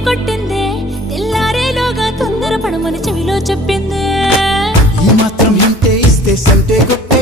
కొట్టిందే తెల్లారేలోగా తొందర పడమని చెవిలో చెప్పిందే ఈ మాత్రం హింటే ఇస్తే సంటే కొట్టే